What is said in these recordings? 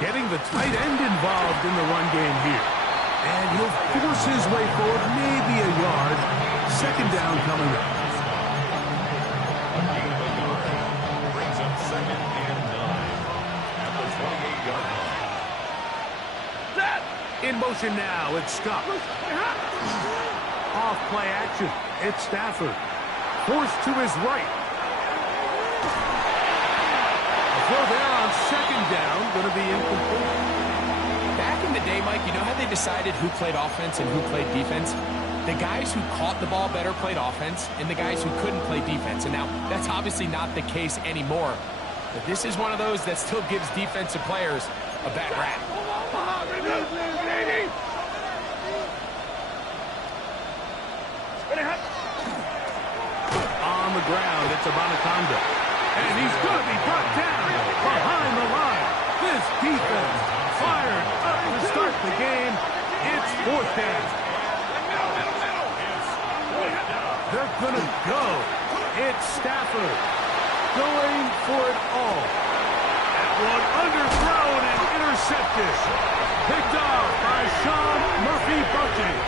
Getting the tight end involved in the run game here. And he'll force his way forward, maybe a yard. Second down coming up. Brings up 2nd and 9 at the 28-yard line. In motion now, it's Scott. Off play action, it's Stafford. Forced to his right. A throw there on 2nd down, going to be incomplete. Back in the day, Mike, you know how they decided who played offense and who played defense? The guys who caught the ball better played offense, and the guys who couldn't play defense. And now, that's obviously not the case anymore. But this is one of those that still gives defensive players a bad rap. On the ground, it's Abanaconda. And he's going to be brought down behind the line. This defense fired up to start the game. It's 4th down. They're going to go. It's Stafford going for it all. That one underthrown and intercepted. Picked off by Sean Murphy-Bunting.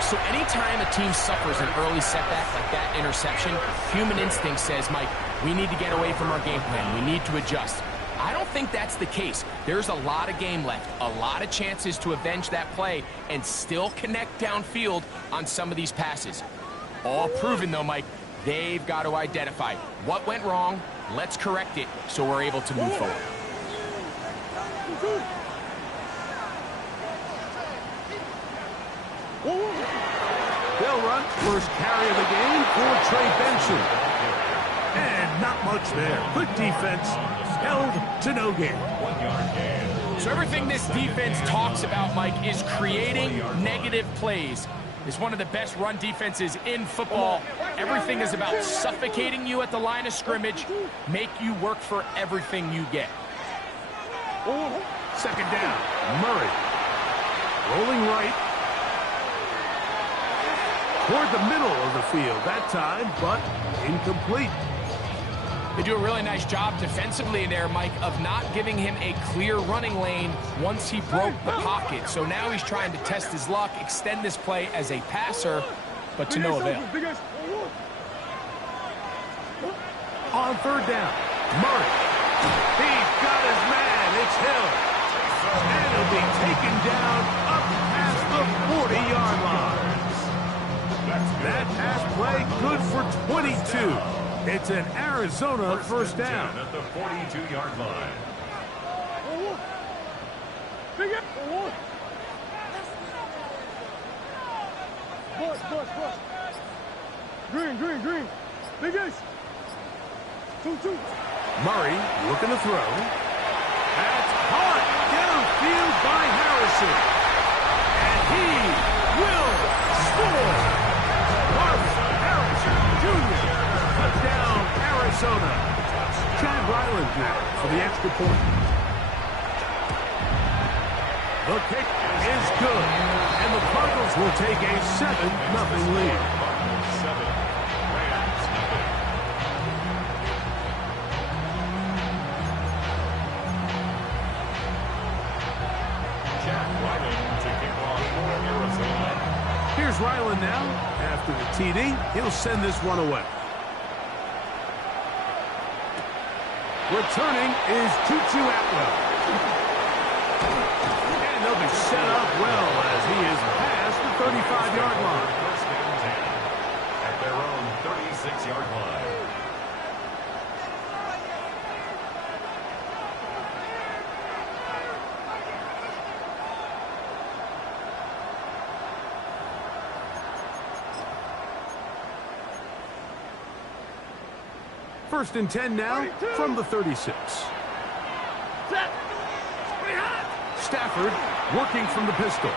So anytime a team suffers an early setback like that interception, human instinct says, Mike, we need to get away from our game plan. We need to adjust. I don't think that's the case. There's a lot of game left, a lot of chances to avenge that play and still connect downfield on some of these passes. All proven, though, Mike, they've got to identify what went wrong, let's correct it so we're able to move forward. They'll run first carry of the game for Trey Benson. And not much there. Good defense, held to no gain. 1-yard gain. So everything this defense talks about, Mike, is creating negative plays. It's one of the best run defenses in football. Everything is about suffocating you at the line of scrimmage, make you work for everything you get. 2nd down, Murray. Rolling right. Toward the middle of the field that time, but incomplete. They do a really nice job defensively in there, Mike, of not giving him a clear running lane once he broke the pocket. So now he's trying to test his luck, extend this play as a passer, but to no avail. On 3rd down, Murray. He's got his man. It's Hill. And he'll be taken down up past the 40-yard line. That pass play good for 22. It's an Arizona first down. At the 42-yard line. Green. Biggest. 2-2. Murray looking to throw. That's caught downfield by Harrison. And he will score. Marvin Harrison Jr. Touchdown, Arizona. Chad Ryland now for the extra point. The kick is good. And the Cardinals will take a 7-0 lead. Here's Ryland now. After the TD, he'll send this one away. Returning is Tutu Atwell. And they'll be set up well as he is past the 35-yard line. First and 10 at their own 36-yard line. First and 10 now from the 36. Stafford working from the pistol.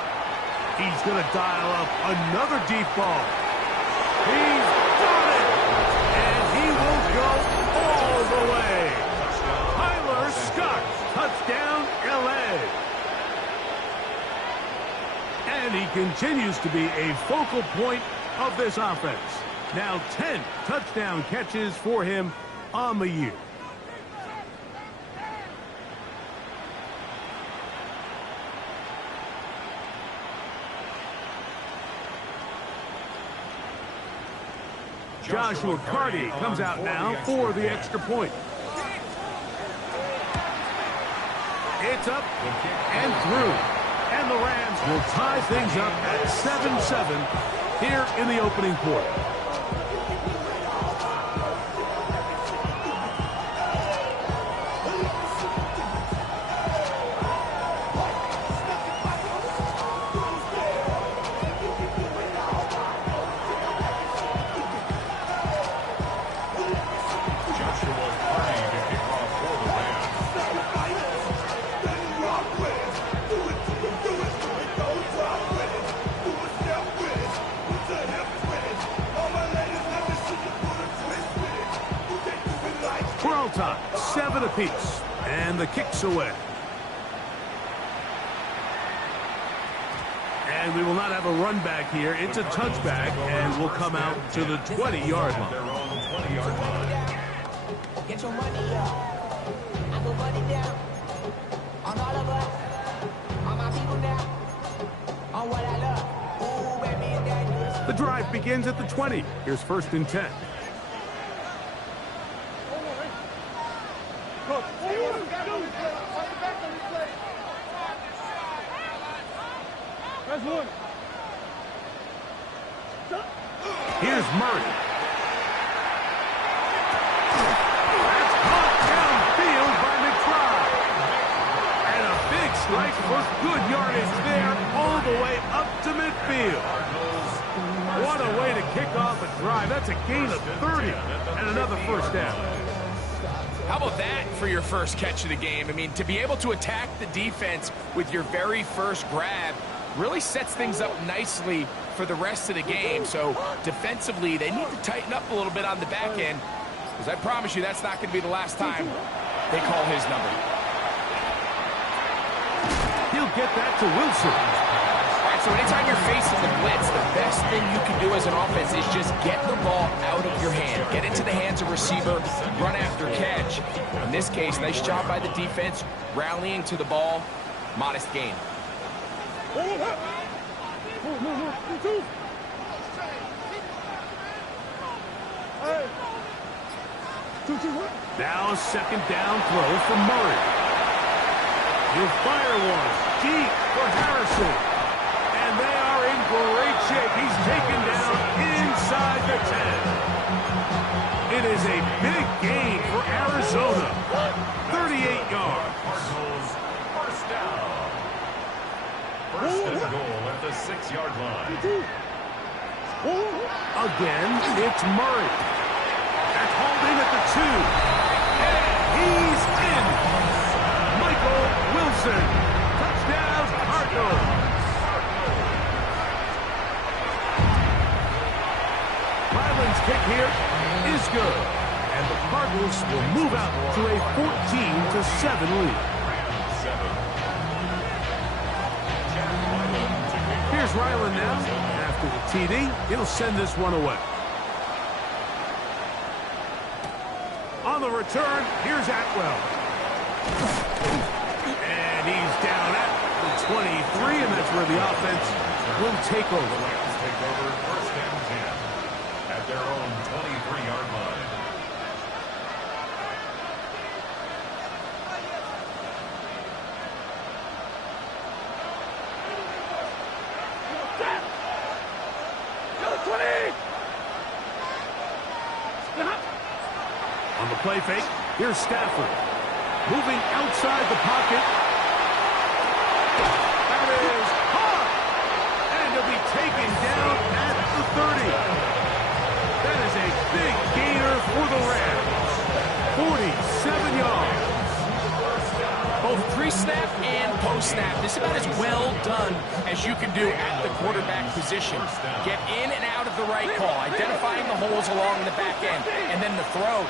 He's going to dial up another deep ball. He's got it! And he will go all the way. Tyler Scott, touchdown LA. And he continues to be a focal point of this offense. Now 10 touchdown catches for him on the year. Joshua Carty comes out now for the extra point. It's up and through. And the Rams will tie things up at 7-7 here in the opening quarter. Time, 7 apiece, and the kick's away. And we will not have a run back here. It's a touchback, and we'll come out to the 20-yard line. Get your money up. I put money down on all of us, on my people now, on what I love. Ooh, baby, it's dangerous. The drive begins at the 20. Here's 1st and 10. Here's Murray. That's caught downfield by McBride. And a big strike for good yardage there all the way up to midfield. What a way to kick off a drive. That's a gain of 30 and another 1st down. How about that for your first catch of the game? I mean, to be able to attack the defense with your very first grab really sets things up nicely for the rest of the game. So defensively, they need to tighten up a little bit on the back end, because I promise you that's not going to be the last time they call his number. He'll get that to Wilson. All right, so anytime you're facing the blitz, the best thing you can do as an offense is just get the ball out of your hand. Get into the hands of receiver, run after catch. In this case, nice job by the defense, rallying to the ball, modest gain. Now a 2nd down throw from Murray. He'll fire one deep for Harrison. And they are in great shape. He's taken down inside the 10. It is a big gain for Arizona. 38 yards. First down. 1st and goal at the 6-yard line. Again, it's Murray. That's holding at the 2. And he's in. Michael Wilson. Touchdown, Cardinals. Ryland's kick here is good. And the Cardinals will move out to a 14-7 lead. Here's Ryland now. After the TD, he'll send this one away. On the return, here's Atwell. And he's down at the 23, and that's where the offense will take over. Take over 1st and 10 at their own 23-yard line. On the play fake, here's Stafford. Moving outside the pocket. That is caught. And he'll be taken down at the 30. That is a big gainer for the Rams. 47 yards. Both pre-snap and post-snap, this is about as well done as you can do at the quarterback position. Get in and out of the right call, identifying the holes along the back end, and then the throw.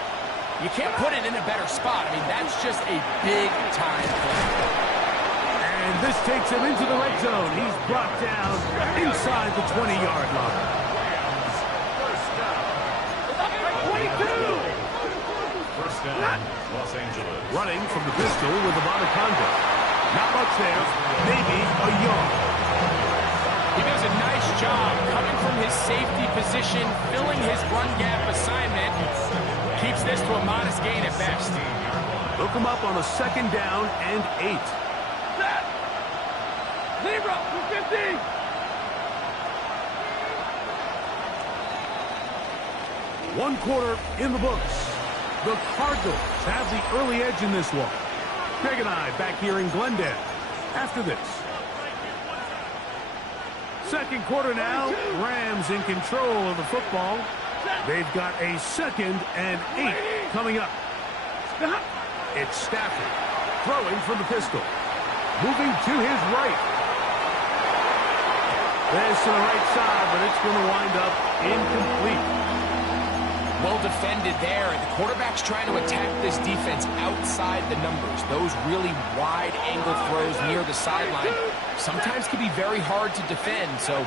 You can't put it in a better spot. I mean, that's just a big-time play. And this takes him into the red zone. He's brought down inside the 20-yard line. First down, Los Angeles. Running from the pistol with Abonaconda. Not much there. Maybe a yard. He does a nice job coming from his safety position, filling his run gap assignment. Keeps this to a modest gain at best. Look him up on a 2nd down and 8. Zebra, 250. One quarter in the books. The Cardinals have the early edge in this one. Greg and I back here in Glendale after this. 2nd quarter now. Rams in control of the football. They've got a 2nd and 8 coming up. It's Stafford throwing from the pistol. Moving to his right. This to the right side, but it's going to wind up incomplete. Well defended there. The quarterback's trying to attack this defense outside the numbers. Those really wide angle throws near the sideline sometimes can be very hard to defend, so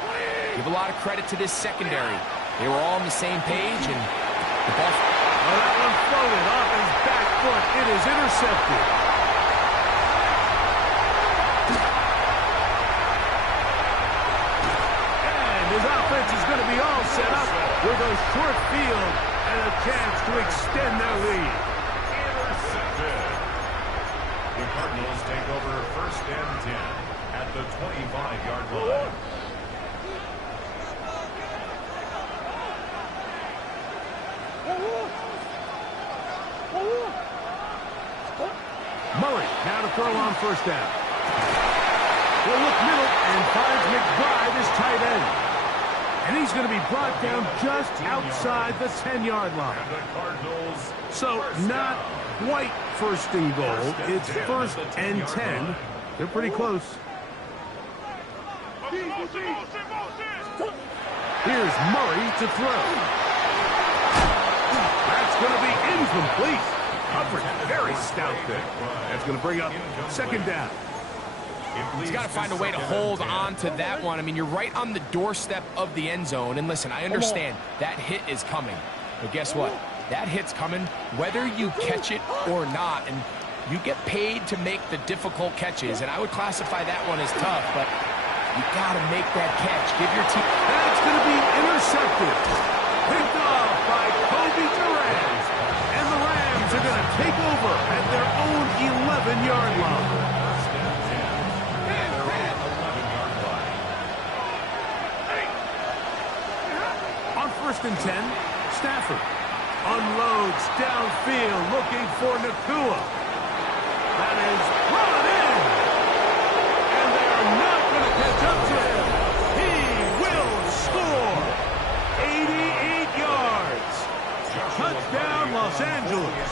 give a lot of credit to this secondary. They were all on the same page, and the ball... Well, that one floated off his back foot. It is intercepted. And his offense is going to be all set up with a short field and a chance to extend their lead. Intercepted. The Cardinals take over 1st and 10 at the 25-yard line. Murray now to throw on 1st down. He'll look middle and finds McBride as tight end. And he's going to be brought down just outside the 10-yard line. So not quite 1st and goal. It's 1st and 10. They're pretty close. Here's Murray to throw. That's going to be incomplete. Coverage very stout there. That's going to bring up 2nd down. He's got to find a way to hold on to that one. I mean, you're right on the doorstep of the end zone. And listen, I understand that hit is coming. But guess what? That hit's coming whether you catch it or not. And you get paid to make the difficult catches. And I would classify that one as tough, but you got to make that catch. Give your team... That's going to be intercepted. Picked off by Kobe Durant. And the Rams are going to take over at their own 11-yard line. On 1st and 10, Stafford unloads downfield looking for Nakua. That is brought in. And they are not going to catch up to him. He will score. 88 yards. Touchdown, Los Angeles.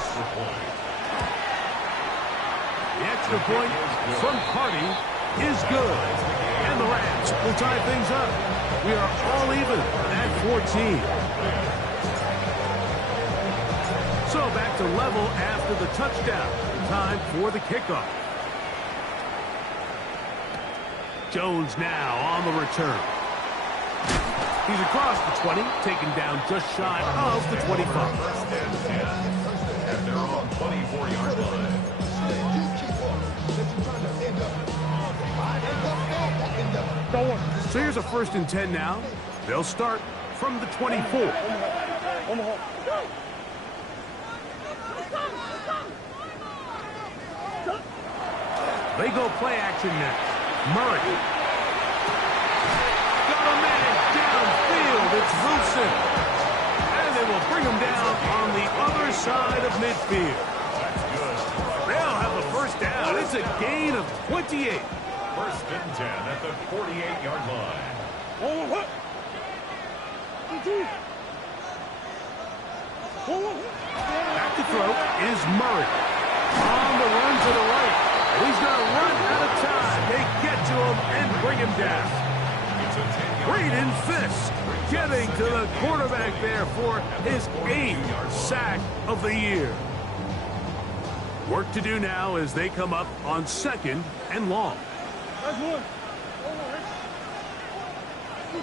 The extra point from Cardi is good. And the Rams will tie things up. We are all even at 14. So back to level after the touchdown. Time for the kickoff. Jones now on the return. He's across the 20, taken down just shy of the 25. 1st and 10 at their own 24-yard line. So here's a 1st and 10 now. They'll start from the 24. They go play action next. Murray. Got a man downfield. It's Wilson. And they will bring him down on the other side of midfield. They'll have a 1st down. It's a gain of 28. 1st and 10 at the 48-yard line. Back to throw is Murray. On the run to the right. He's going to run out of time. They get to him and bring him down. Braden Fisk getting to the quarterback there for his 8th sack of the year. Work to do now as they come up on 2nd and long. That's one.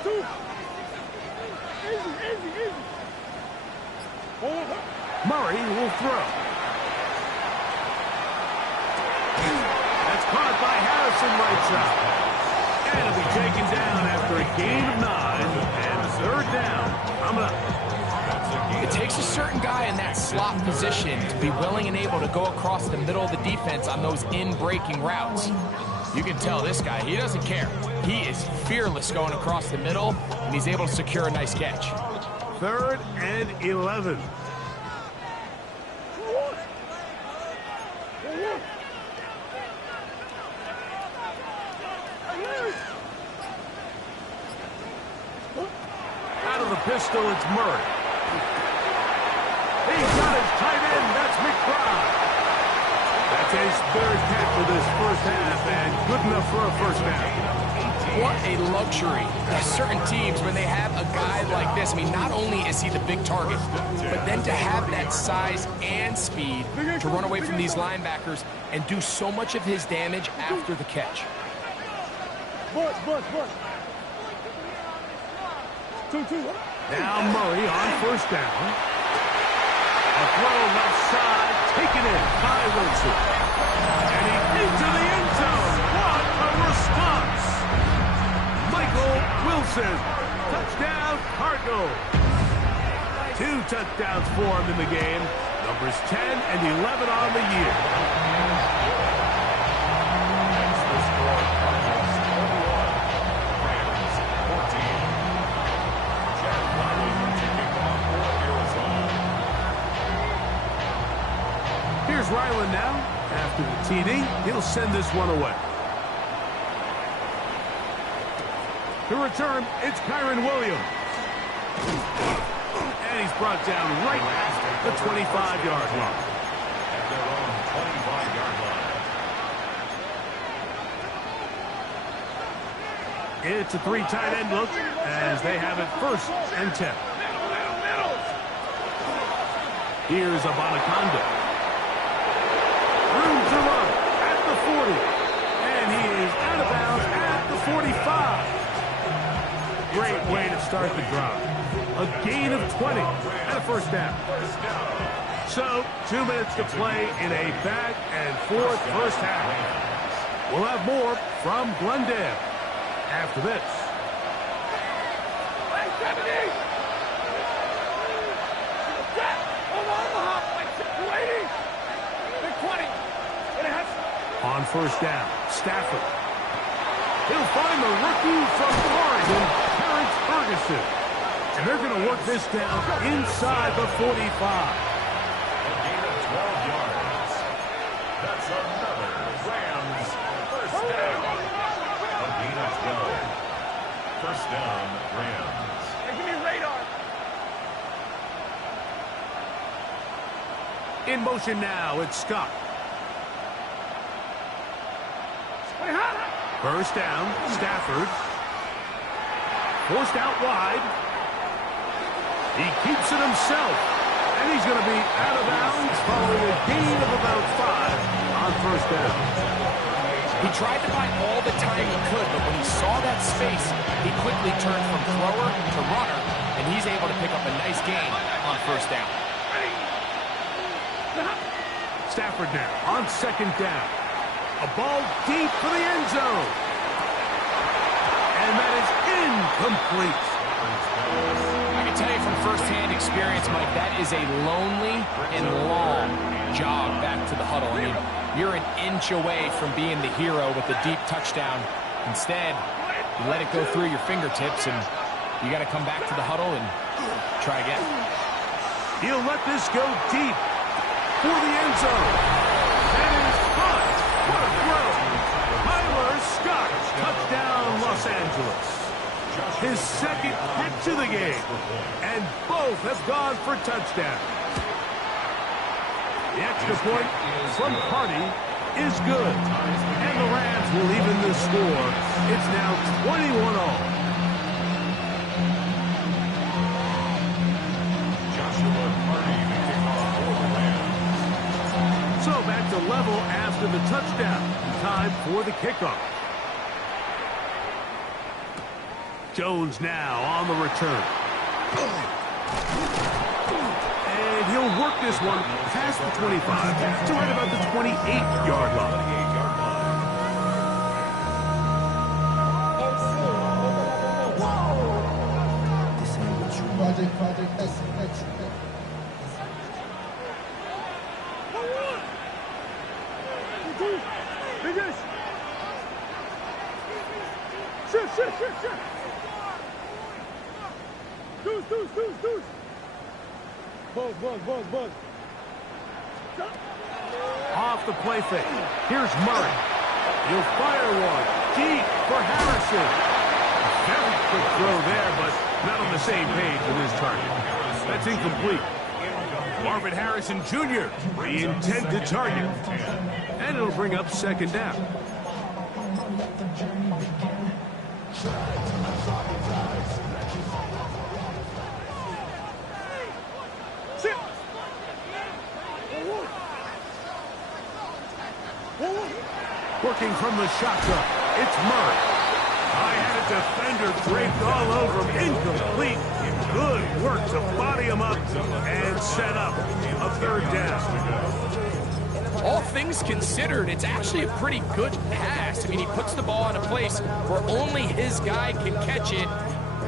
Two. Easy. Murray will throw. That's caught by Harrison right side. And it'll be taken down after a gain of 9 and third down. Coming up. It takes a certain guy in that slot position to be willing and able to go across the middle of the defense on those in-breaking routes. You can tell this guy, he doesn't care. He is fearless going across the middle, and he's able to secure a nice catch. 3rd and 11. Out of the pistol, it's Murray. He's got his tight end. That's McBride. That's his 3rd catch of this first half, and good enough for a first down. What a luxury. There's certain teams when they have a guy like this. I mean, not only is he the big target, but then to have that size and speed to run away from these linebackers and do so much of his damage after the catch. Bush. 2-2. Now Murray on first down. A throw left side, taken in by Wilson. And he into the end zone. What a response! Michael Wilson. Touchdown, Cardinals. 2 touchdowns for him in the game. Numbers 10 and 11 on the year. The score, Cardinals 21, Rams 14. Jack Ryland to kick off for Arizona. Here's Ryland now. After the TD, he'll send this one away. To return, it's Kyron Williams. And he's brought down right at the 25-yard line. At their own 25-yard line. It's a 3 tight end look as they have it 1st and 10. Here's Abanaconda. Room to run at the 40. And he is out of bounds at the 45. Great way to start the drive. A gain of 20 and a first down. So, 2 minutes to play in a back and forth first half. We'll have more from Glendale after this. On first down, Stafford. He'll find the rookie from Oregon, Terrence Ferguson. And they're going to work this down inside the 45. A gain of 12 yards. That's another Rams first down. A gain of 12. First down, Rams. Hey, give me radar. In motion now, it's Scott. First down, Stafford. Forced out wide. He keeps it himself. And he's going to be out of bounds following a gain of about 5 on first down. He tried to buy all the time he could, but when he saw that space, he quickly turned from thrower to runner, and he's able to pick up a nice gain on first down. Stafford now on second down. A ball deep for the end zone. And that is incomplete. I can tell you from firsthand experience, Mike, that is a lonely and long jog back to the huddle. I mean, you're an inch away from being the hero with a deep touchdown. Instead, you let it go through your fingertips, and you got to come back to the huddle and try again. He'll let this go deep for the end zone. That is caught. What a throw. Tyler Scott, touchdown Los Angeles. His second catch of the game. And both have gone for touchdown. The extra point from Cardi is good. And the Rams will even the score. It's now 21-all. Joshua Cardi to kick off for the Rams. So back to level after the touchdown. Time for the kickoff. Jones now on the return. And he'll work this one past the 25 to right about the 28-yard line. Biggest. Shift. Deuce. Bug. Off the play fake. Here's Murray. He'll fire one. Deep for Harrison. Very quick throw there, but not on the same page with his target. That's incomplete. Marvin Harrison Jr., the intended target. And it'll bring up second down. Working from the shotgun, it's Murray. I had a defender draped all over him. Incomplete. Good work to body him up and set up a third down. All things considered, it's actually a pretty good pass. I mean, he puts the ball in a place where only his guy can catch it.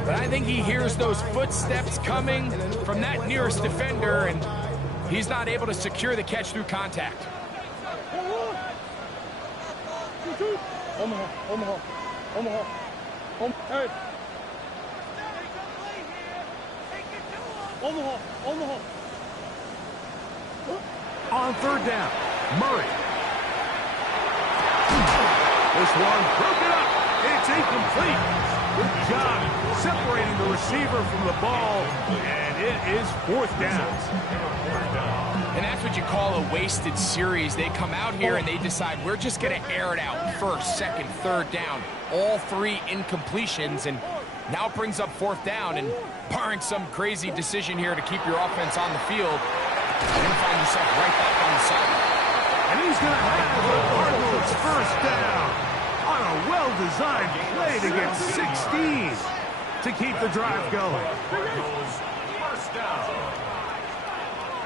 But I think he hears those footsteps coming from that nearest defender, and he's not able to secure the catch through contact. Omaha. Hey. Omaha. On third down, Murray. This one broken up. It's incomplete. Good job separating the receiver from the ball, and it is fourth down. And that's what you call a wasted series. They come out here and they decide we're just going to air it out. First, second, third down. All three incompletions, and now it brings up fourth down. And barring some crazy decision here to keep your offense on the field, you're going to find yourself right back on the side. And he's going to have the Cardinals first down on a well-designed play to get 16 to keep the drive going. Cardinals first down.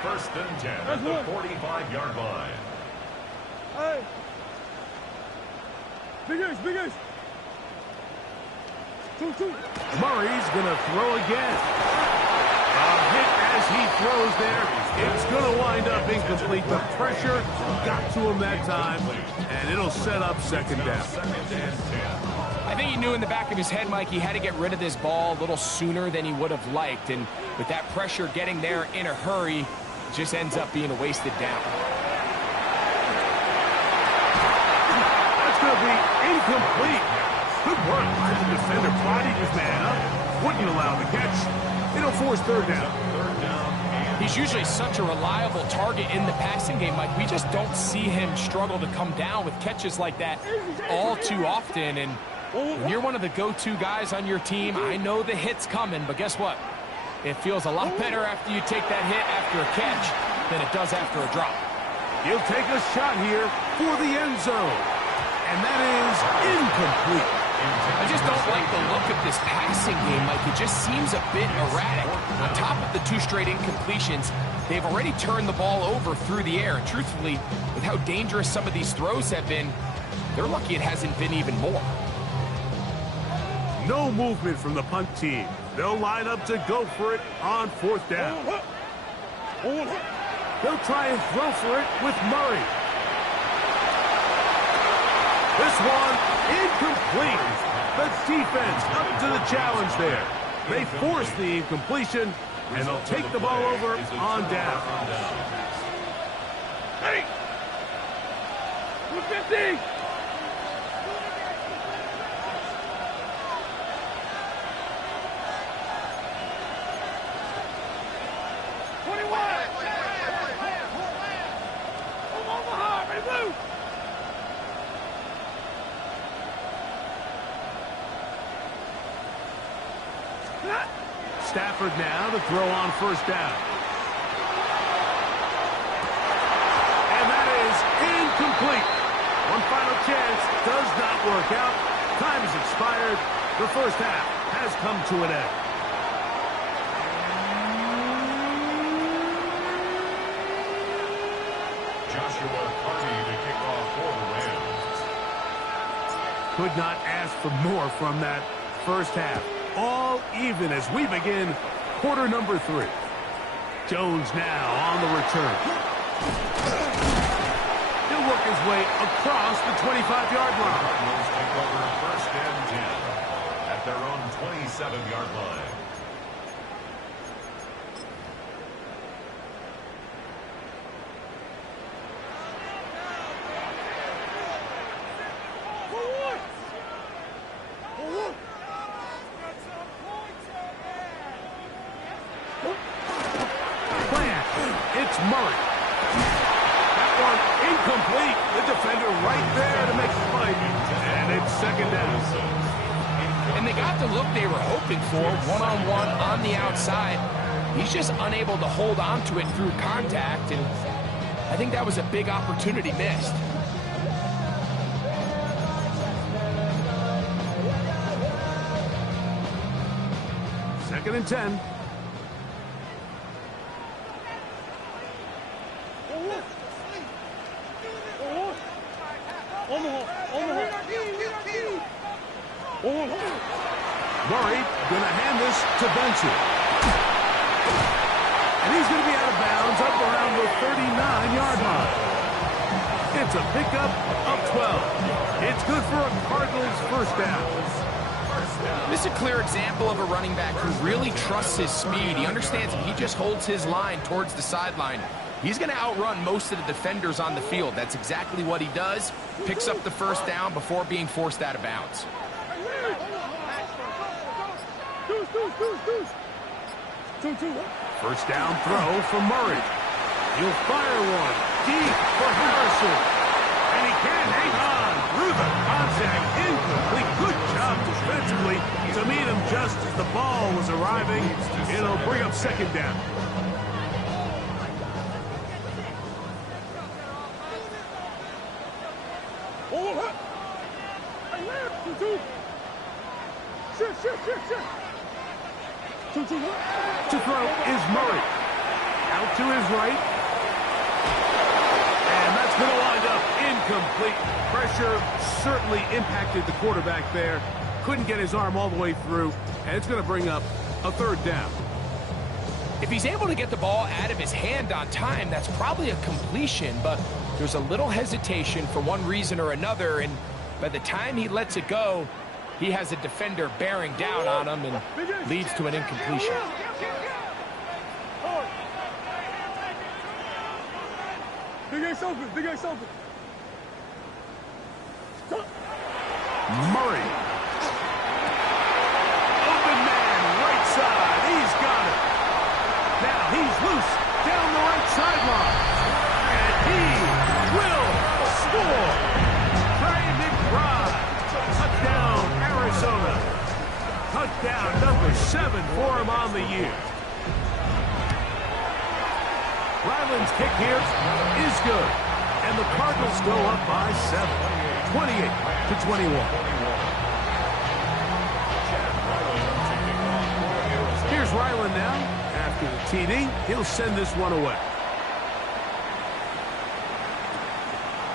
First and 10 at the 45-yard line. Hey. Biggest. Two. Murray's going to throw again. A hit as he throws there. It's going to wind up incomplete. The pressure got to him that time, and it'll set up second down. I think he knew in the back of his head, Mike, he had to get rid of this ball a little sooner than he would have liked. And with that pressure getting there in a hurry, it just ends up being a wasted down. That's going to be incomplete. Good work by the defender. Bodied his man up. Wouldn't allow the catch. It'll force third down. He's usually such a reliable target in the passing game, Mike. We just don't see him struggle to come down with catches like that all too often. And when you're one of the go-to guys on your team, I know the hit's coming, but guess what? It feels a lot better after you take that hit after a catch than it does after a drop. He'll take a shot here for the end zone. And that is incomplete. I just don't like the look of this passing game, Mike. It just seems a bit erratic. On top of the 2 straight incompletions, they've already turned the ball over through the air. And truthfully, with how dangerous some of these throws have been, they're lucky it hasn't been even more. No movement from the punt team. They'll line up to go for it on fourth down. They'll try and throw for it with Murray. This one incomplete. The defense up to the challenge there. They force the incompletion, and they'll take the ball over on down. Hey! 150! Stafford now to throw on first down. And that is incomplete. One final chance does not work out. Time has expired. The first half has come to an end. Joshua Carty to kick off for the Rams. Could not ask for more from that first half. All even as we begin quarter number 3. Jones now on the return. He'll work his way across the 25-yard line. Cardinals take over first and 10 at their own 27-yard line. It's Murray. That one incomplete. The defender right there to make the play. And it's second down. And they got the look they were hoping for, one-on-one on the outside. He's just unable to hold on to it through contact, and I think that was a big opportunity missed. Second and 10. Murray going to hand this to Benson. And he's going to be out of bounds up around the 39-yard line. It's a pickup of 12. It's good for a Cardinals first down. This is a clear example of a running back who really trusts his speed. He understands if he just holds his line towards the sideline, he's going to outrun most of the defenders on the field. That's exactly what he does. Picks up the first down before being forced out of bounds. First down throw for Murray. He'll fire one deep for Harrison. And he can't hang on through the contact. Incomplete. Good job defensively to meet him just as the ball was arriving. It'll bring up second down. To throw is Murray. Out to his right. And that's going to wind up incomplete. Pressure certainly impacted the quarterback there. Couldn't get his arm all the way through. And it's going to bring up a third down. If he's able to get the ball out of his hand on time, that's probably a completion, but there's a little hesitation for one reason or another, and by the time he lets it go, he has a defender bearing down on him and leads to an incompletion. Big Ace open, Big Ace open. Murray. Open man, right side. He's got it. Now he's loose down the right sideline. And he will score. Trey McBride. Touchdown, Arizona. Touchdown number 7 for him on the year. Ryland's kick here is good. And the Cardinals go up by 7. 28-21. Here's Ryland now. After the TD, he'll send this one away.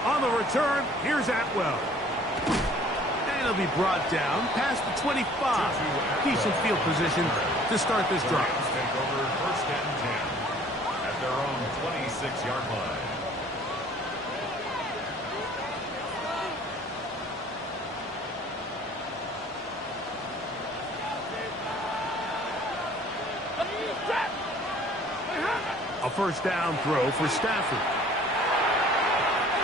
On the return, here's Atwell. And he'll be brought down past the 25. Decent field position to start this drive. Take over first and 10 at their own 26-yard line. A first down throw for Stafford.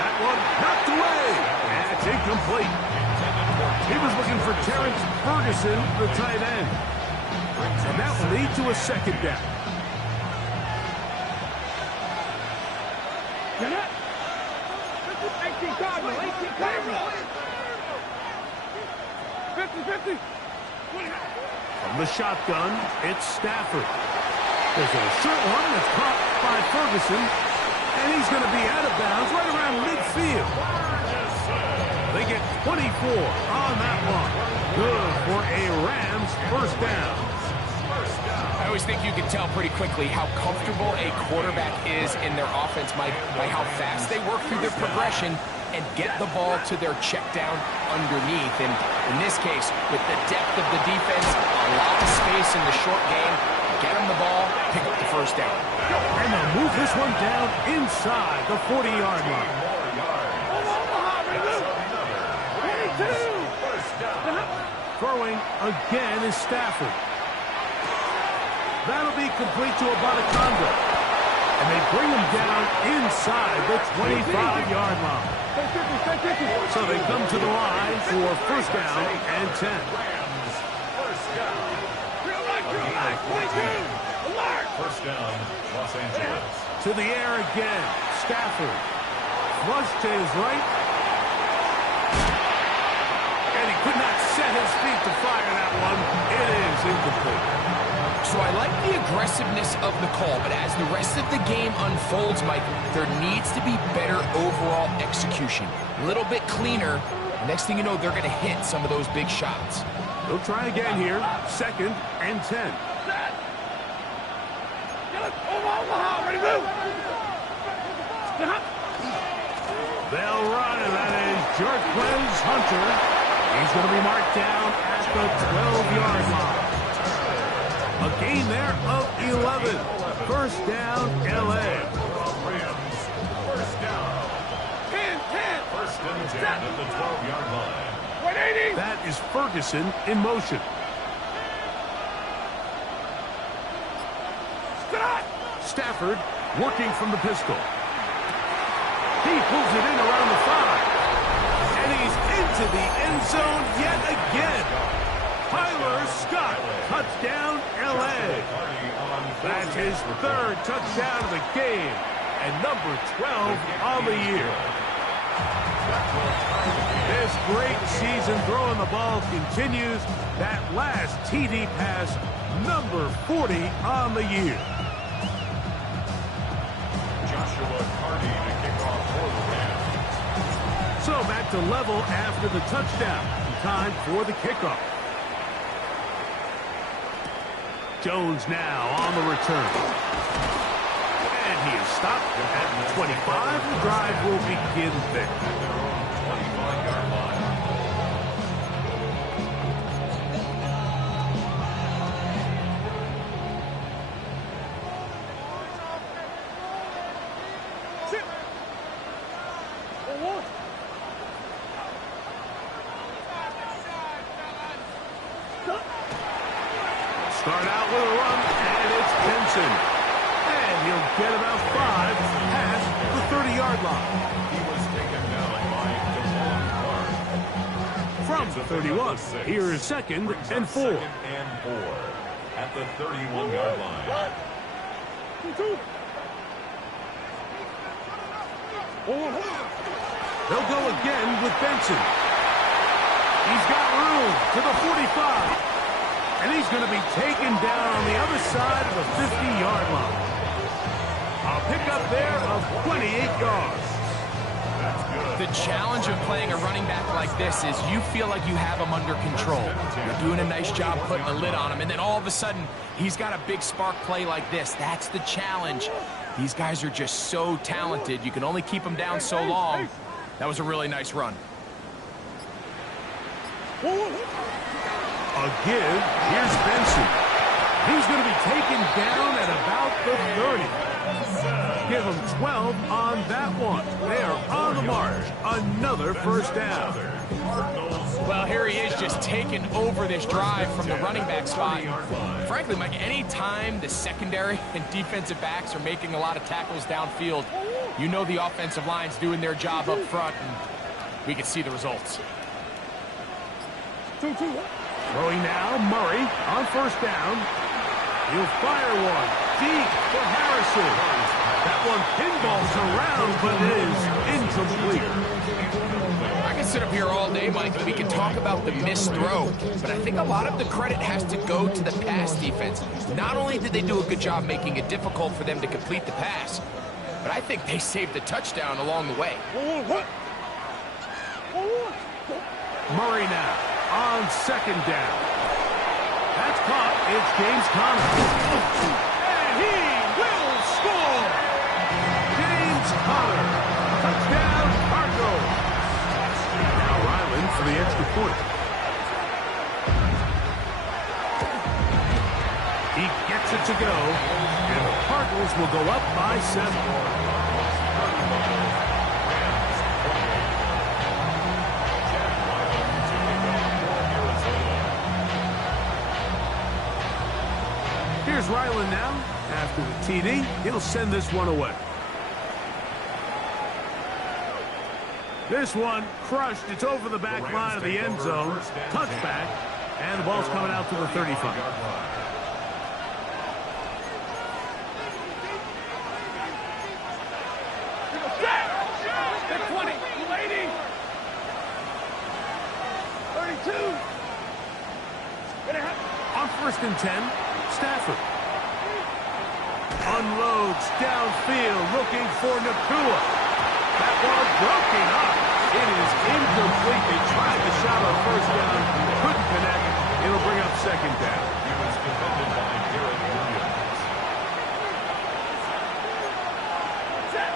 That one knocked away. And it's incomplete. He was looking for Terrence Ferguson, the tight end. And that will lead to a second down. From the shotgun, it's Stafford. There's a short one that's caught by Ferguson, and he's going to be out of bounds right around midfield. They get 24 on that one. Good for a Rams first down. I always think you can tell pretty quickly how comfortable a quarterback is in their offense, Mike, by how fast they work through their progression and get the ball to their check down underneath. And in this case, with the depth of the defense, a lot of space in the short game, get them the ball, pick up the first down. And they'll move this one down inside the 40-yard line. First down. Throwing again is Stafford. That'll be complete to Abanaconda. And they bring him down inside the 25-yard line. So they come to the line for first down and 10. Rams. First down. First down, Los Angeles. To the air again. Stafford. Flush to his right. And he could not set his feet to fire that one. It is incomplete. So I like the aggressiveness of the call, but as the rest of the game unfolds, Mike, there needs to be better overall execution. A little bit cleaner. Next thing you know, they're going to hit some of those big shots. They'll try again here. Second and 10. They'll run, and that is Jarquez Hunter. He's going to be marked down at the 12-yard line. A gain there of 11. First down, L.A. Rams. First down. 10. First and 10 at the 12-yard line. 180. That is Ferguson in motion. Stafford working from the pistol. He pulls it in around the 5. And he's into the end zone yet again. Tyler Scott, touchdown L.A. That's his third touchdown of the game and number 12 on the year. This great season throwing the ball continues. That last TD pass, number 40 on the year. So back to level after the touchdown. Time for the kickoff. Jones now on the return. And he is stopped at the 25. The drive will begin there. 25-yard line. Start out with a run, and it's Benson. And he'll get about 5 past the 30-yard line. He was taken down by From the 31, here is second and 4. Second and 4 at the 31-yard line. They'll go again with Benson. He's got room to the 45. And he's going to be taken down on the other side of the 50-yard line. A pickup there of 28 yards. That's good. The challenge of playing a running back like this is you feel like you have him under control. You're doing a nice job putting a lid on him, and then all of a sudden, he's got a big spark play like this. That's the challenge. These guys are just so talented. You can only keep them down so long. That was a really nice run. A give. Here's Benson. He's going to be taken down at about the 30. Give him 12 on that one. They are on the march. Another first down. Well, here he is just taking over this drive from the running back spot. Frankly, Mike, any time the secondary and defensive backs are making a lot of tackles downfield, you know the offensive line's doing their job up front, and we can see the results. Throwing now, Murray on first down. He'll fire one deep for Harrison. That one pinballs around, but it is incomplete. I can sit up here all day, Mike, and we can talk about the missed throw, but I think a lot of the credit has to go to the pass defense. Not only did they do a good job making it difficult for them to complete the pass, but I think they saved the touchdown along the way. Murray now on second down. That's caught. It's James Conner. And he will score. James Conner. Touchdown, Cardinals. Now Ryland for the extra point. He gets it to go. And the Cardinals will go up by 7. Here's Ryland now. After the TD, he'll send this one away. This one crushed. It's over the back line of the end zone. Touchback. And the ball's coming out to the 35. They're 20. Waiting. 32. On 1st and 10, Stafford. Unloads downfield, looking for Nakua. That ball broken up. It is incomplete. They tried the shot on 1st down, couldn't connect. It'll bring up 2nd down. He was defended by Garrett Williams. Set.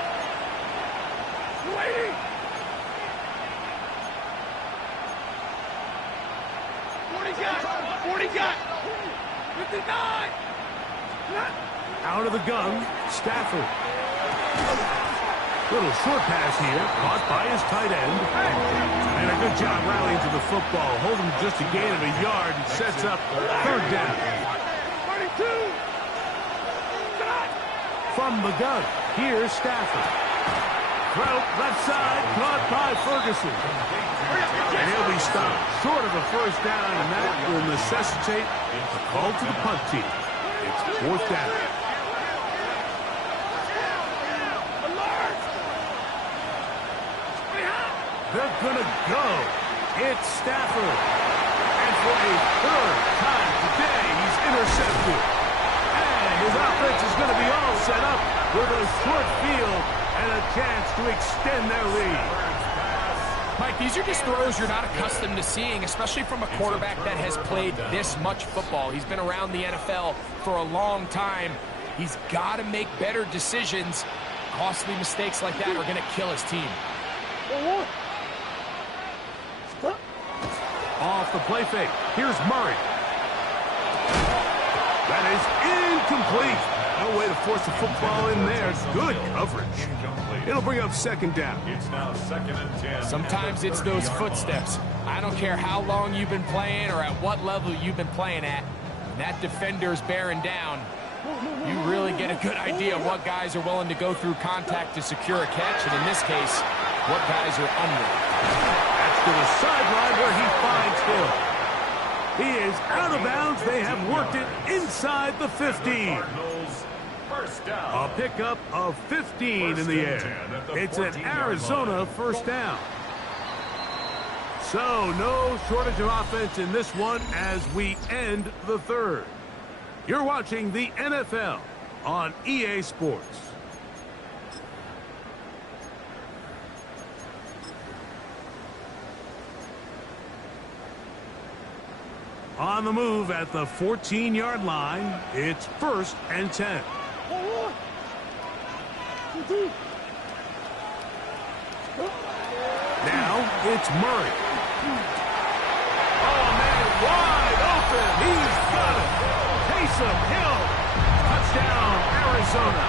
Waiting. 40 got. 59. Out of the gun, Stafford. Little short pass here, caught by his tight end. And a good job rallying to the football, holding just a gain of a yard and sets up 3rd down. 32. From the gun, here's Stafford. Throw, left side, caught by Ferguson. And he'll be stopped short of a 1st down, and that will necessitate a call to the punt team. It's 4th down. They're going to go. It's Stafford. And for a 3rd time today, he's intercepted. And his offense is going to be all set up with a short field and a chance to extend their lead. Mike, these are just throws you're not accustomed to seeing, especially from a quarterback that has played this much football. He's been around the NFL for a long time. He's got to make better decisions. Costly mistakes like that are going to kill his team. Off the play fake. Here's Murray. That is incomplete. No way to force the football in there. Good coverage. It'll bring up 2nd down. It's now 2nd and 10. Sometimes it's those footsteps. I don't care how long you've been playing or at what level you've been playing at. When that defender's bearing down, you really get a good idea of what guys are willing to go through contact to secure a catch, and in this case, what guys are under. That's to the sideline where he finds Hill. He is out of bounds. They have worked it inside the 15. First down. A pickup of 15 in the air. It's an Arizona 1st down. So no shortage of offense in this one as we end the 3rd. You're watching the NFL on EA Sports. On the move at the 14-yard line, it's 1st and 10. Now it's Murray. Oh, man, wide open. He's got it. Taysom Hill. Touchdown, Arizona.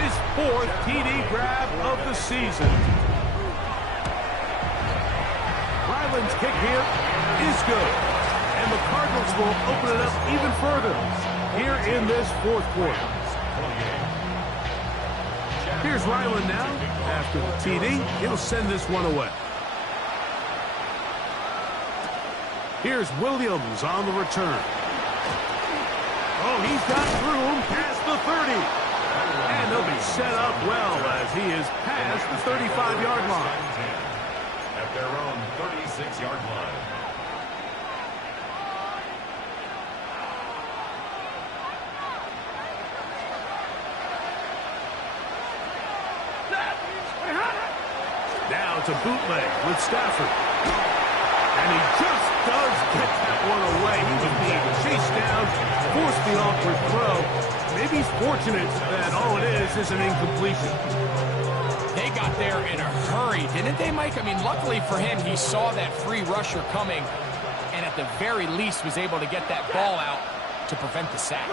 His 4th TD grab of the season. Ryland's kick here is good. And the Cardinals will open it up even further here in this 4th quarter. Here's Ryland now. After the TD, he'll send this one away. Here's Williams on the return. Oh, he's got room past the 30. And he'll be set up well as he is past the 35-yard line. At their own 36-yard line. Now it's a bootleg with Stafford. And he just does get that one away. He was being chased down, forced the awkward throw. Maybe he's fortunate that all it is an incompletion. They got there in a hurry, didn't they, Mike? I mean, luckily for him, he saw that free rusher coming and at the very least was able to get that ball out to prevent the sack.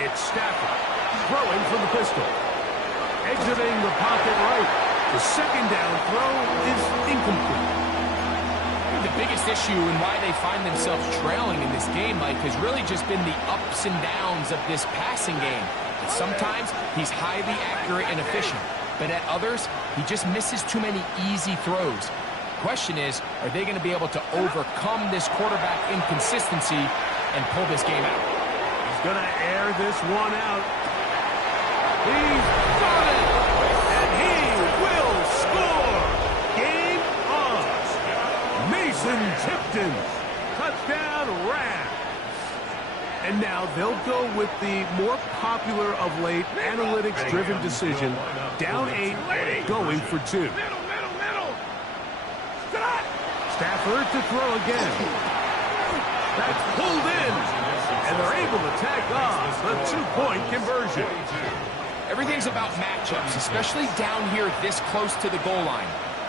It's Stafford throwing from the pistol. Exiting the pocket right. The 2nd down throw is incomplete. The biggest issue and why they find themselves trailing in this game, Mike, has really just been the ups and downs of this passing game. And sometimes he's highly accurate and efficient, but at others, he just misses too many easy throws. Question is, are they going to be able to overcome this quarterback inconsistency and pull this game out? He's going to air this one out. He's got it! And he will score! Game on! Mason Tipton! Touchdown Rams! And now they'll go with the more popular of late analytics-driven decision. Down 8, going for 2. Stafford to throw again. That's pulled in. And they're able to tack off the 2-point conversion. Everything's about matchups, especially down here this close to the goal line.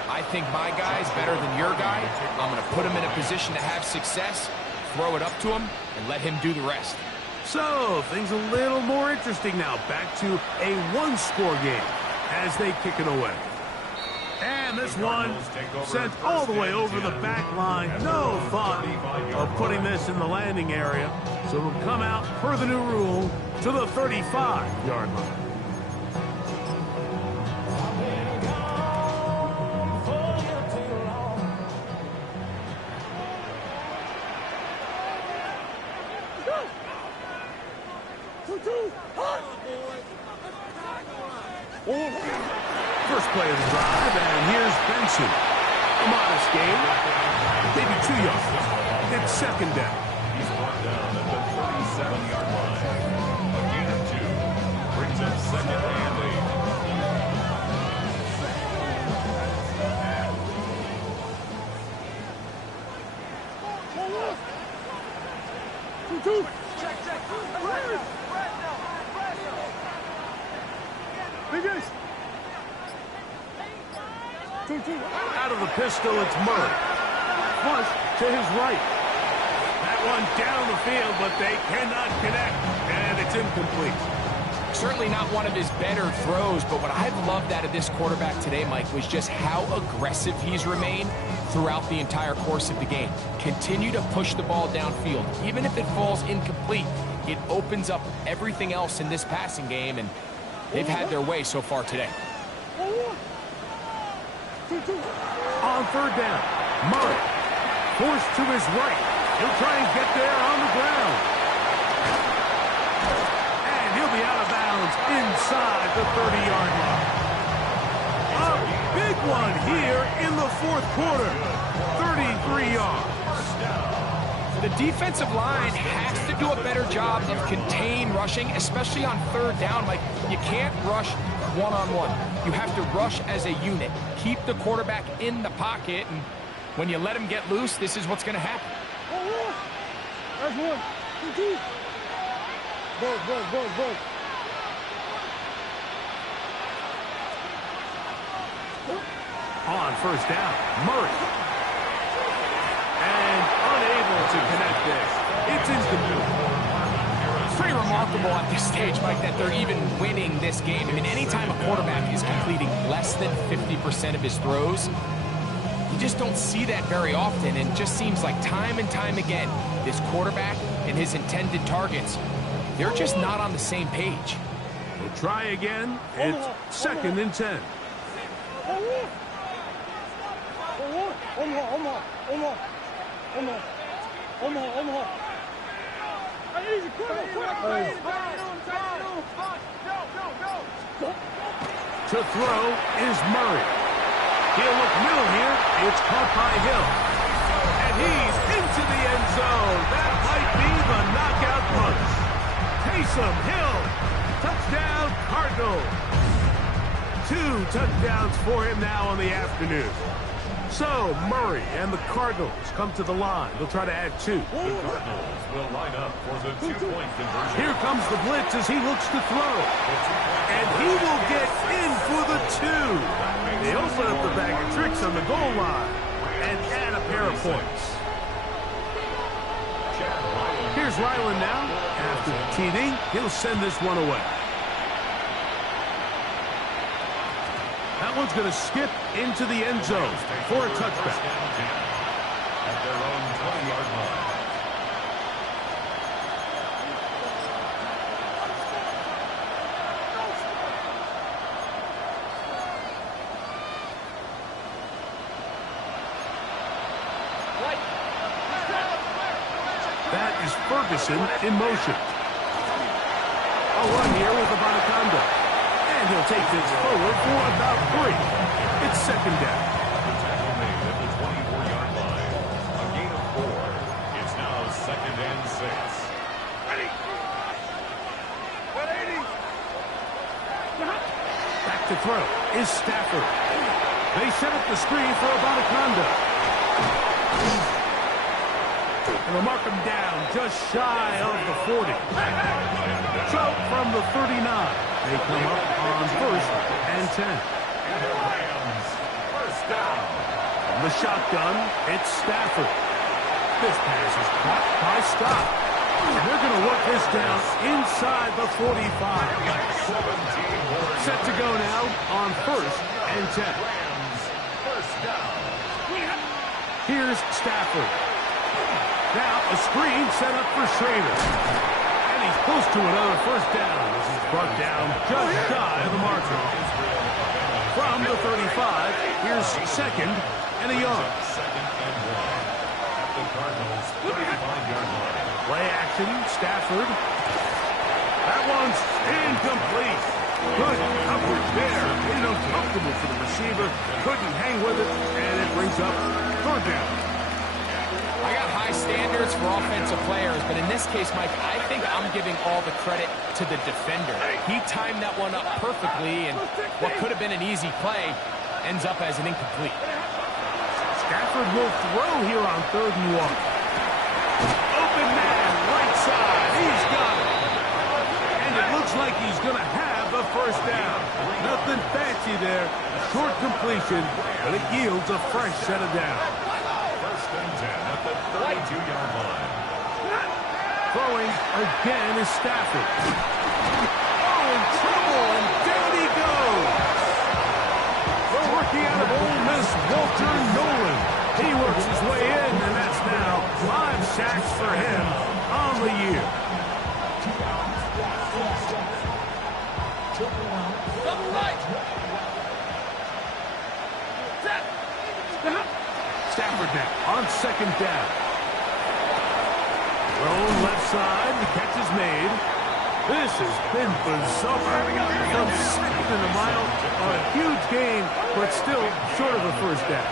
I think my guy's better than your guy. I'm going to put him in a position to have success, throw it up to him, and let him do the rest. So, things a little more interesting now. Back to a one-score game as they kick it away. And this one sent all the way over the back line. No thought of putting this in the landing area. So it'll come out, per the new rule, to the 35-yard line. First play of the drive, and here's Benson. A modest gain, maybe 2 yards. It's second down. He's brought down at the 37-yard line. A gain of 2 brings up second and 8. 2-2. Biggest. 2-2. Out of the pistol, it's Murray. Flush to his right. That one down the field, but they cannot connect, and it's incomplete. Certainly not one of his better throws, but what I've loved out of this quarterback today, Mike, was just how aggressive he's remained throughout the entire course of the game. Continue to push the ball downfield. Even if it falls incomplete, it opens up everything else in this passing game, and they've had their way so far today. On third down, Murray forced to his right. He'll try and get there on the ground. And he'll be out of bounds inside the 30-yard line. A big one here in the fourth quarter. 33 yards. The defensive line has to do a better job of contain rushing, especially on third down. Like, you can't rush one-on-one. You have to rush as a unit. Keep the quarterback in the pocket, and when you let him get loose, this is what's going to happen. That's 1. 2-2. Bug. On first down, Murray. And unable to connect this. It's incomplete. It's pretty remarkable at this stage, Mike, that they're even winning this game. I mean, anytime a quarterback is completing less than 50% of his throws, you just don't see that very often, and it just seems like time and time again, this quarterback and his intended targets, they're just not on the same page. We'll try again. It's second and 10. To throw is Murray. He'll look middle here. It's caught by Hill. And he's into the end zone. That might be the knockout punch. Taysom Hill. Touchdown, Cardinals. 2 touchdowns for him now on the afternoon. So, Murray and the Cardinals come to the line. They'll try to add 2. The Cardinals will line up for the 2-point conversion. Here comes the blitz as he looks to throw. And he will get in for the 2. They open up the bag of tricks on the goal line and add a pair of points. Here's Ryland now. After the TD, he'll send this one away. That one's going to skip into the end zone for a touchback. at their own 20-yard line. That is Ferguson in motion. A run here with Abanaconda. And he'll take this forward for about 3. It's second down. The tackle made at the 24-yard line. A gain of 4. It's now second and 6. Back to throw is Stafford. They set up the screen for Abanaconda. And they'll mark him down just shy of the 40. So from the 39, they come up on first and 10. And the Rams, first down. From the shotgun, it's Stafford. This pass is caught by Scott. They're going to work this down inside the 45. Set to go now on first and 10. Rams, first down. Here's Stafford. Now a screen set up for Schrader. And he's close to another first down. This is brought down just shy of the marker. From the 35, here's second and a yard. Second and 1 at the Cardinals' 35-yard line. Play action, Stafford. That one's incomplete. Good coverage there. Made it uncomfortable for the receiver. Couldn't hang with it, and it brings up third down. I got high standards for offensive players, but in this case, Mike, I think I'm giving all the credit to the defender. He timed that one up perfectly, and what could have been an easy play ends up as an incomplete. Stafford will throw here on 3rd and 1. Open man, right side. He's got it. And it looks like he's going to have the first down. Nothing fancy there. Short completion, but it yields a fresh set of downs. First and 10 at the 32-yard line. Throwing again is Stafford. Oh, in trouble, and down he goes. The rookie out of Ole Miss, Walter Nolan. He works his way in, and that's now 5 sacks for him on the year. Stafford now on second down. Thrown left side, the catch is made. This has been bizarre. From second and a mile, a huge gain, but still short of a first down.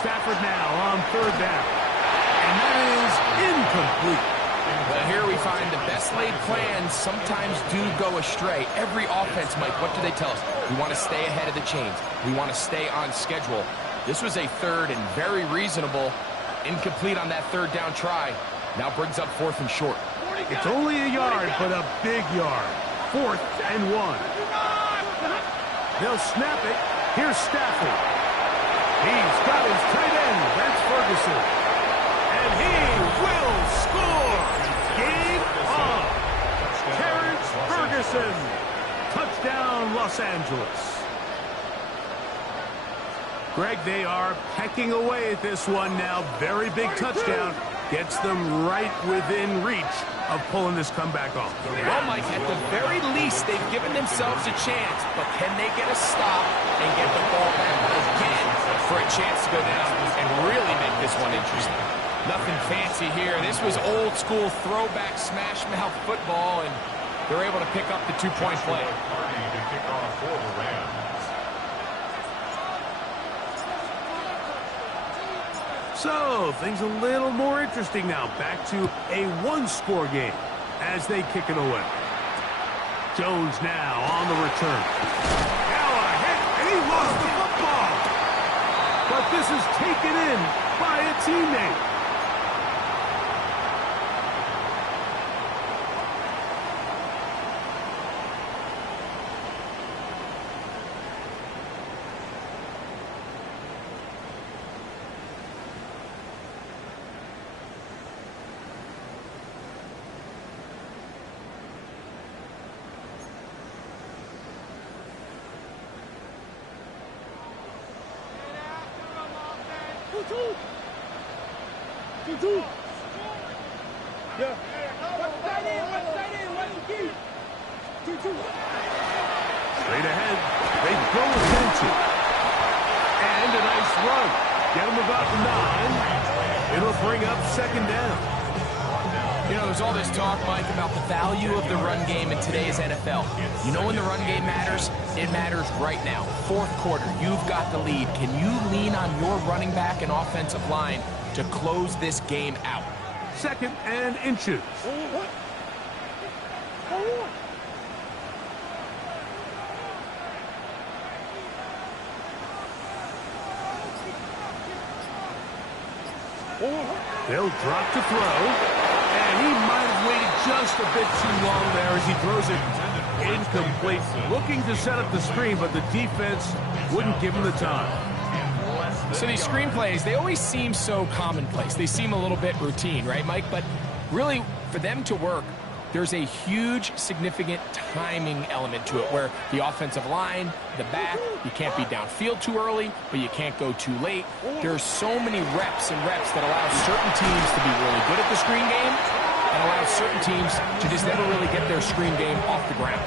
Stafford now on 3rd down. And that is incomplete. Well, here we find the best laid plans sometimes do go astray. Every offense, Mike, what do they tell us? We want to stay ahead of the chains. We want to stay on schedule. This was a 3rd and very reasonable. Incomplete on that 3rd down try. Now brings up 4th and short. It's only a yard, but a big yard. 4th and 1. They'll snap it. Here's Stafford. He's got his tight end. That's Ferguson. And he will score. Game on. Terrence Ferguson. Touchdown, Los Angeles. Greg, they are pecking away at this one now. Very big touchdown. Gets them right within reach of pulling this comeback off. Well, Mike, at the very least, they've given themselves a chance. But can they get a stop and get the ball back again for a chance to go down and really make this one interesting? Nothing fancy here. This was old school throwback smash mouth football, and they're able to pick up the 2-point play. Party to kick off for the Rams. So, things a little more interesting now. Back to a one-score game as they kick it away. Jones now on the return. Now a hit, and he lost the football. But this is taken in by a teammate. 2-2. Yeah. Straight ahead, they go with Benson. And a nice run. Get him about 9. It'll bring up second down. You know, there's all this talk, Mike, about the value of the run game in today's NFL. You know when the run game matters? It matters right now. Fourth quarter, you've got the lead. Can you lean on your running back and offensive line to close this game out? 2nd and inches. They'll drop to throw, and he might have waited just a bit too long there as he throws it incomplete. Looking to set up the screen, but the defense wouldn't give him the time. So these screenplays, they always seem so commonplace. They seem a little bit routine, right, Mike? But really, for them to work, there's a huge, significant timing element to it where the offensive line, the back, you can't be downfield too early, but you can't go too late. There's so many reps and reps that allow certain teams to be really good at the screen game and allow certain teams to just never really get their screen game off the ground.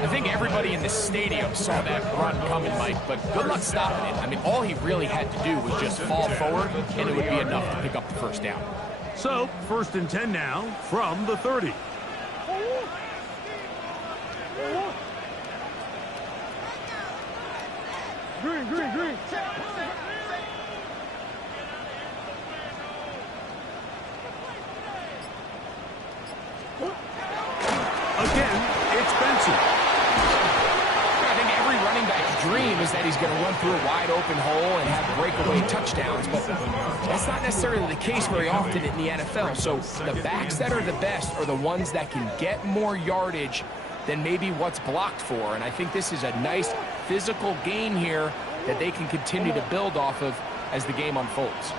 I think everybody in the stadium saw that run coming, Mike, but good luck stopping it. I mean, all he really had to do was just fall forward, and it would be enough to pick up the first down. So, 1st and 10 now from the 30. Green. Again, it's Benson. I think every running back's dream is that he's going to run through a wide open hole and have breakaway touchdowns, but that's not necessarily the case very often in the NFL. So the backs that are the best are the ones that can get more yardage than maybe what's blocked for, and I think this is a nice physical gain here that they can continue to build off of as the game unfolds.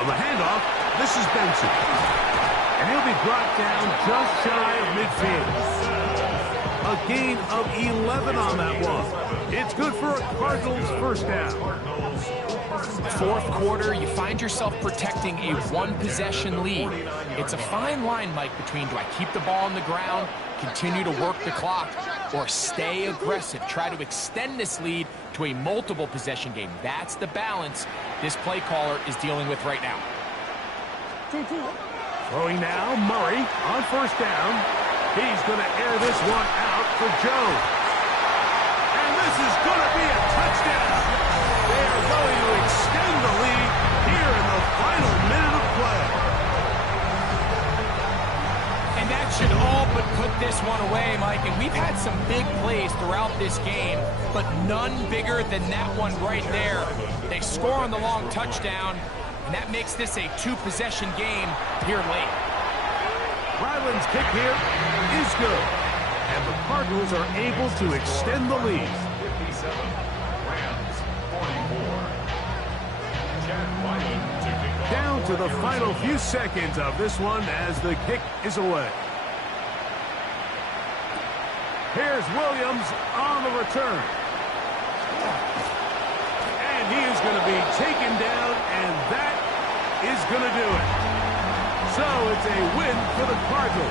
On the handoff, this is Benson. And he'll be brought down just shy of midfield. A gain of 11 on that one. It's good for a Cardinals first down. Fourth quarter, you find yourself protecting a one-possession lead. It's a fine line, Mike, between do I keep the ball on the ground, continue to work the clock, or stay aggressive, try to extend this lead to a multiple possession game. That's the balance this play caller is dealing with right now. Throwing now, Murray on first down. He's going to air this one out for Jones. And this is going to be a touchdown. They are going to extend the lead here in the final minute of play. And that should all but put this one away, Mike. And we've had some big plays throughout this game, but none bigger than that one right there. They score on the long touchdown, and that makes this a two-possession game here late. Ryland's kick here is good. And the Cardinals are able to extend the lead. 57, Rams 44. Chad White to kick off. Down to the final few seconds of this one as the kick is away. Here's Williams on the return. And he is going to be taken down, and that is going to do it. So it's a win for the Cardinals.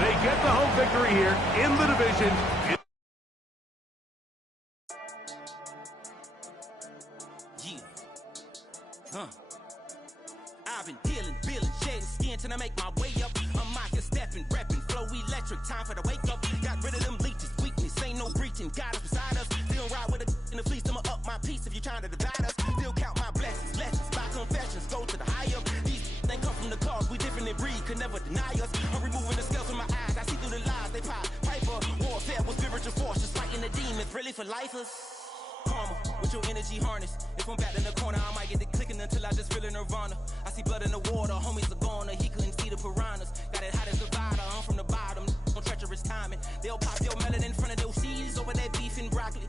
They get the home victory here in the division. I've been dealing, shedding skin till I make my way up. I'm out here stepping, repping, flow electric, time for the wake up. Got rid of them leeches, weakness, ain't no breaching. God is beside us, still ride with a in the fleece. I'ma up my piece if you trying to divide us. Still count my blessings, lessons, by confessions, go to the higher. These they come from the cause, we different in breed, could never deny us. I'm removing the scales from my eyes, I see through the lies they pop. Piper, warfare with spiritual force, just fighting the demons, really for lifers. Karma, with your energy harness. If I'm back in the corner, I might get it clicking until I just feel a nirvana. I see blood in the water, homies are gone, he couldn't see the piranhas. Got it hot as a Nevada, I'm from the bottom, on treacherous timing. They'll pop your melon in front of those seeds over that beef and broccoli.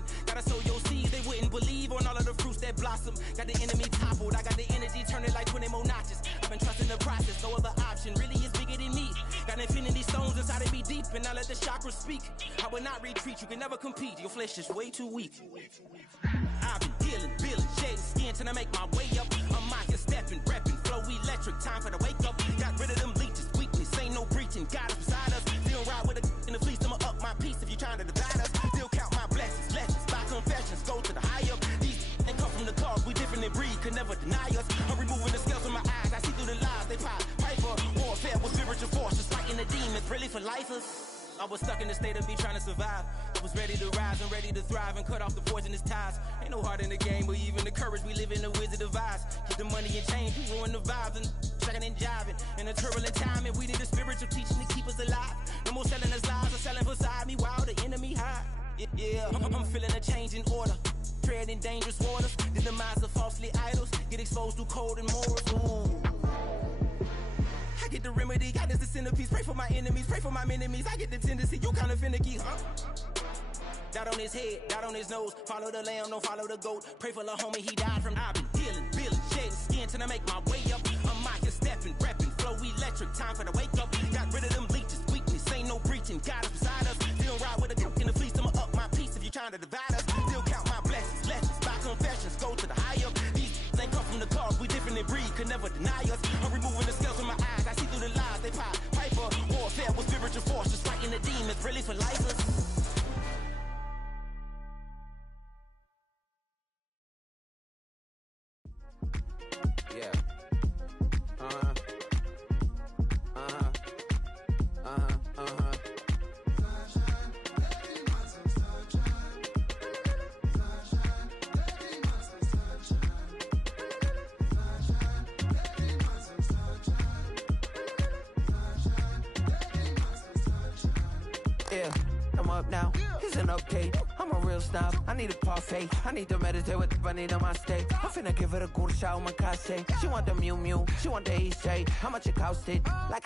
thriving. Gotta sow your seeds, they wouldn't believe on all of the fruits that blossom. Got the enemy toppled, I got the energy, turn it like 20 more notches. I've been trusting the process, no other option really is bigger than me. Got infinity stones inside of me deep, and I let the chakras speak. I will not retreat, you can never compete, your flesh is way too weak. I've been dealing, shedding skin till I make my way up. I'm mocking, stepping, repping, flow electric, time for the wake up. Got rid of them leeches, weakness, ain't no breaching, God is beside us. Still ride with a in the fleece, I'ma up my piece if you trying to divide us. Still count my blessings, lessons, by confessions, go to the high up. These ain't come from the cause, we different in breed, could never deny us. I'm removing the scales from my eyes, I see through the lies, they pop, piper. Warfare with spiritual forces, fighting the demons, really for lifers. I was stuck in the state of me trying to survive. I was ready to rise and ready to thrive and cut off the poisonous ties. Ain't no heart in the game, but even the courage we live in the Wizard of Oz. Get the money and change, we ruin the vibes and checking and jiving. In a turbulent time, and we need a spiritual teaching to keep us alive. No more selling us lies or selling beside me while the enemy hide. Yeah, I'm feeling a change in order. Treading dangerous waters. The demise of falsely idols. Get exposed through code and morals. Ooh. I get the remedy, God is the centerpiece. Pray for my enemies, pray for my enemies. I get the tendency, you kinda finicky, huh? Dot on his head, dot on his nose. Follow the lamb, don't follow the goat. Pray for the homie, he died from. I've been dealing, shedding skin till I make my way up. I'm mocking, stepping, repping, flow electric, time for the wake up. Got rid of them leeches, weakness, ain't no breaching. God is beside us. Still ride with a cook in the fleece, I'ma up my piece if you trying to divide us. Still count my blessings, lessons, by confessions, go to the high up. These ain't come from the cause, we different in breed, could never deny us. I'm removing the scales from my eyes, I see through the lies, they pop, piper. Warfare with spiritual forces, fighting the demons, really for lifers. Yeah. Yeah, I'm up now. It's an update. I'm a real snob. I need a parfait. I need to meditate with the bunny on my state. I'm finna give it a good shot on my cache. She want the Mew Mew. She want the East J. How much it costed? Like